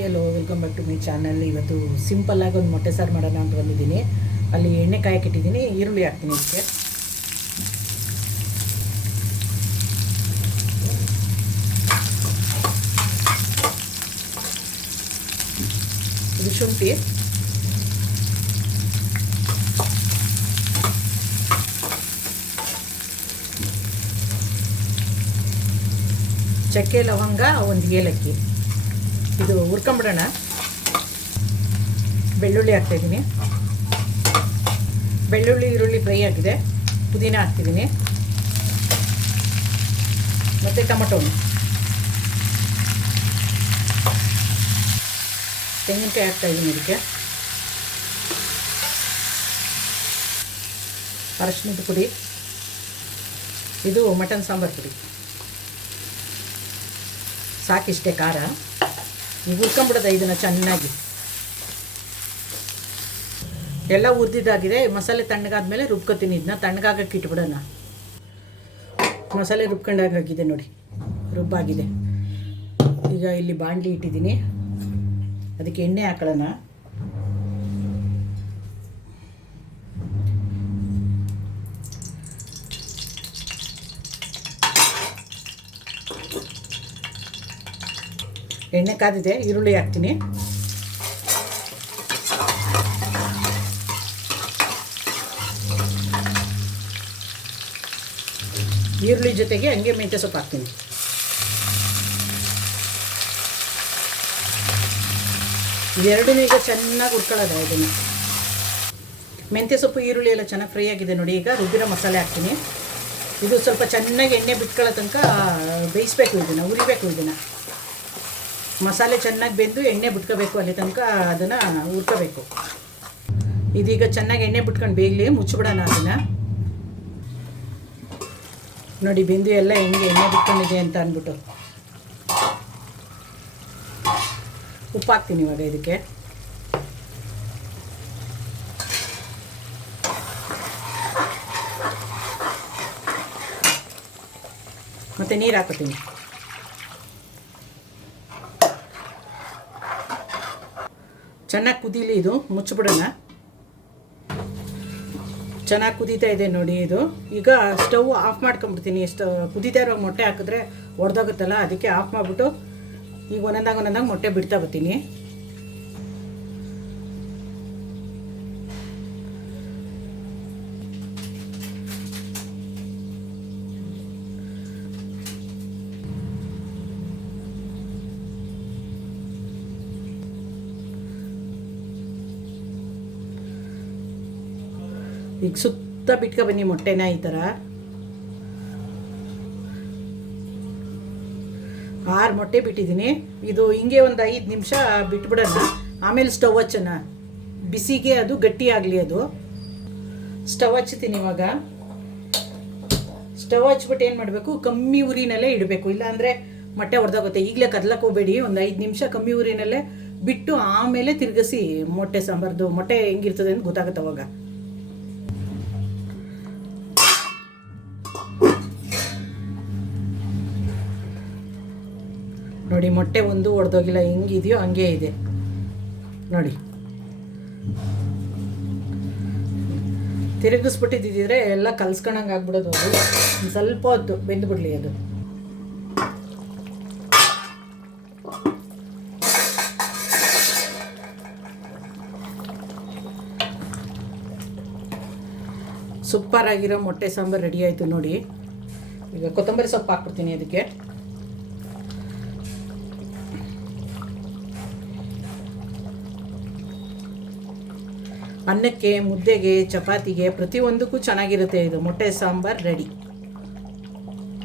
Hello welcome back to my channel ಇವತ್ತು simple ಆಗಿ ಒಂದು ಮೊಟ್ಟೆ ಸಾರು ಮಾಡೋಣ ಅಂತ ಬಂದಿದ್ದೀನಿ. ಅಲ್ಲಿ ಎಣ್ಣೆ ಕಾಯಕ್ಕೆ ಇಟ್ಟಿದ್ದೀನಿ ಈರುಳ್ಳಿ ಹಾಕ್ತೀನಿ ಇದಕ್ಕೆ. ಇದು ಶುಂಠಿ. ಚಕ್ಕೆ, ಲವಂಗ, ಒಂದು ಏಲಕ್ಕಿ. ಇದು ಹುರ್ಕೊಂಬಿಡೋಣ. ಬೆಳ್ಳುಳ್ಳಿ ಹಾಕ್ತಾಯಿದ್ದೀನಿ. ಬೆಳ್ಳುಳ್ಳಿ, ಈರುಳ್ಳಿ ಫ್ರೈ ಆಗಿದೆ. ಪುದೀನ ಹಾಕ್ತಿದ್ದೀನಿ. ಮತ್ತು ಟೊಮೊಟೊ. ತೆಂಗಿನಕಾಯಿ ಹಾಕ್ತಾಯಿದ್ದೀನಿ ಇದಕ್ಕೆ. ಅರಶಿನದ ಪುಡಿ. ಇದು ಮಟನ್ ಸಾಂಬಾರು ಪುಡಿ. ಸಾಕಿಷ್ಟೇ ಖಾರ. ಈಗ ಹುರ್ಕೊಂಬಿಡೋದ ಇದನ್ನು ಚೆನ್ನಾಗಿ. ಎಲ್ಲ ಹುರಿದಿದ್ದಾಗಿದೆ, ಮಸಾಲೆ ತಣ್ಣಗಾದ್ಮೇಲೆ ರುಬ್ಕೊತೀನಿ. ಇದನ್ನ ತಣ್ಣಗಾಗಕ್ಕೆ ಇಟ್ಬಿಡೋಣ. ಮಸಾಲೆ ರುಬ್ಕೊಂಡಾಗಿದೆ ನೋಡಿ, ರುಬ್ಬಾಗಿದೆ. ಈಗ ಇಲ್ಲಿ ಬಾಂಡ್ಲಿ ಇಟ್ಟಿದ್ದೀನಿ. ಅದಕ್ಕೆ ಎಣ್ಣೆ ಹಾಕೊಳ್ಳೋಣ. ಎಣ್ಣೆ ಕಾದಿದೆ, ಈರುಳ್ಳಿ ಹಾಕ್ತೀನಿ. ಈರುಳ್ಳಿ ಜೊತೆಗೆ ಹಂಗೆ ಮೆಂತ್ಯ ಸೊಪ್ಪು ಹಾಕ್ತೀನಿ. ಎರಡನೇ ಈಗ ಚೆನ್ನಾಗಿ ಹುರ್ಕೊಳ್ಳೋದ ಇದನ್ನು. ಮೆಂತ್ಯ ಸೊಪ್ಪು, ಈರುಳ್ಳಿ ಎಲ್ಲ ಚೆನ್ನಾಗಿ ಫ್ರೈ ಆಗಿದೆ ನೋಡಿ, ಈಗ ರುಬ್ಬಿರೋ ಮಸಾಲೆ ಹಾಕ್ತೀನಿ. ಇದು ಸ್ವಲ್ಪ ಚೆನ್ನಾಗಿ ಎಣ್ಣೆ ಬಿಟ್ಕೊಳ್ಳೋ ತನಕ ಬೇಯಿಸ್ಬೇಕು ಇದನ್ನು ಉರಿಬೇಕು ಇದನ್ನು. ಮಸಾಲೆ ಚೆನ್ನಾಗಿ ಬೆಂದು ಎಣ್ಣೆ ಬಿಟ್ಕೋಬೇಕು ಅಲ್ಲಿ ತನಕ ಅದನ್ನು ಹುರ್ಕೋಬೇಕು. ಇದೀಗ ಚೆನ್ನಾಗಿ ಎಣ್ಣೆ ಬಿಟ್ಕೊಂಡು ಬೇಗಲಿ ಮುಚ್ಚಿಬಿಡೋಣ ಅದನ್ನು. ನೋಡಿ, ಬೆಂದು ಎಲ್ಲ ಹೆಂಗೆ ಎಣ್ಣೆ ಬಿಟ್ಕೊಂಡಿದೆ ಅಂತ ಅಂದ್ಬಿಟ್ಟು. ಉಪ್ಪು ಹಾಕ್ತೀನಿ ಇವಾಗ ಇದಕ್ಕೆ. ಮತ್ತು ನೀರು ಹಾಕೋತೀನಿ. ಚೆನ್ನಾಗಿ ಕುದೀಲಿ ಇದು, ಮುಚ್ಚಿಬಿಡೋಣ. ಚೆನ್ನಾಗಿ ಕುದೀತಾ ಇದೆ ನೋಡಿ ಇದು. ಈಗ ಸ್ಟವ್ ಆಫ್ ಮಾಡ್ಕೊಂಬಿಡ್ತೀನಿ. ಎಷ್ಟು ಕುದೀತಾ ಇರೋ ಮೊಟ್ಟೆ ಹಾಕಿದ್ರೆ ಒಡೆದೋಗುತ್ತಲ್ಲ, ಅದಕ್ಕೆ ಆಫ್ ಮಾಡಿಬಿಟ್ಟು ಈಗ ಒಂದೊಂದಾಗ ಒಂದೊಂದಾಗ ಮೊಟ್ಟೆ ಬಿಡ್ತಾ ಬರ್ತೀನಿ. ಈಗ ಸುತ್ತ ಬಿಟ್ಕೊ ಬನ್ನಿ ಮೊಟ್ಟೆನ ಈ ಥರ. ಆರು ಮೊಟ್ಟೆ ಬಿಟ್ಟಿದ್ದೀನಿ. ಇದು ಹಿಂಗೆ ಒಂದು ಐದು ನಿಮಿಷ ಬಿಟ್ಬಿಡೋಣ. ಆಮೇಲೆ ಸ್ಟವ್ ಹಚ್ಚೋಣ. ಬಿಸಿಗೆ ಅದು ಗಟ್ಟಿ ಆಗಲಿ ಅದು. ಸ್ಟವ್ ಹಚ್ತೀನಿ ಇವಾಗ. ಸ್ಟವ್ ಹಚ್ಬಿಟ್ಟು ಏನು ಮಾಡಬೇಕು? ಕಮ್ಮಿ ಉರಿನಲ್ಲೇ ಇಡಬೇಕು. ಇಲ್ಲಾಂದರೆ ಮೊಟ್ಟೆ ಹೊಡೆದಾಗುತ್ತೆ ಈಗಲೇ ಕದ್ಲಕ್ಕೆ ಹೋಗಬೇಡಿ. ಒಂದು ಐದು ನಿಮಿಷ ಕಮ್ಮಿ ಉರಿನಲ್ಲೇ ಬಿಟ್ಟು ಆಮೇಲೆ ತಿರುಗಿಸಿ ಮೊಟ್ಟೆ ಸಾಂಬಾರ್ದು. ಮೊಟ್ಟೆ ಹೆಂಗಿರ್ತದೆ ಅಂತ ಗೊತ್ತಾಗುತ್ತೆ ಅವಾಗ. ನೋಡಿ, ಮೊಟ್ಟೆ ಒಂದು ಒಡೆದೋಗಿಲ್ಲ, ಹೆಂಗಿದೆಯೋ ಹಂಗೆ ಇದೆ. ನೋಡಿ. ತಿರುಗಿಸ್ಬಿಟ್ಟಿದ್ದಿದ್ರೆ ಎಲ್ಲ ಕಲ್ಸ್ಕೊಂಡಂಗೆ ಆಗ್ಬಿಡೋದು ಅದು. ಸ್ವಲ್ಪ ಹೊತ್ತು ಬೆಂದುಬಿಡ್ಲಿ ಅದು. ಸೂಪರ್ ಆಗಿರೋ ಮೊಟ್ಟೆ ಸಾಂಬಾರು ರೆಡಿ ಆಯಿತು ನೋಡಿ. ಈಗ ಕೊತ್ತಂಬರಿ ಸೊಪ್ಪು ಹಾಕ್ಬಿಡ್ತೀನಿ ಅದಕ್ಕೆ. ಅನ್ನಕ್ಕೆ ಮುದ್ದೆಗೆ ಚಪಾತಿಗೆ ಪ್ರತಿಯೊಂದಕ್ಕೂ ಚೆನ್ನಾಗಿರುತ್ತೆ ಇದು. ಮೊಟ್ಟೆ ಸಾಂಬಾರು ರೆಡಿ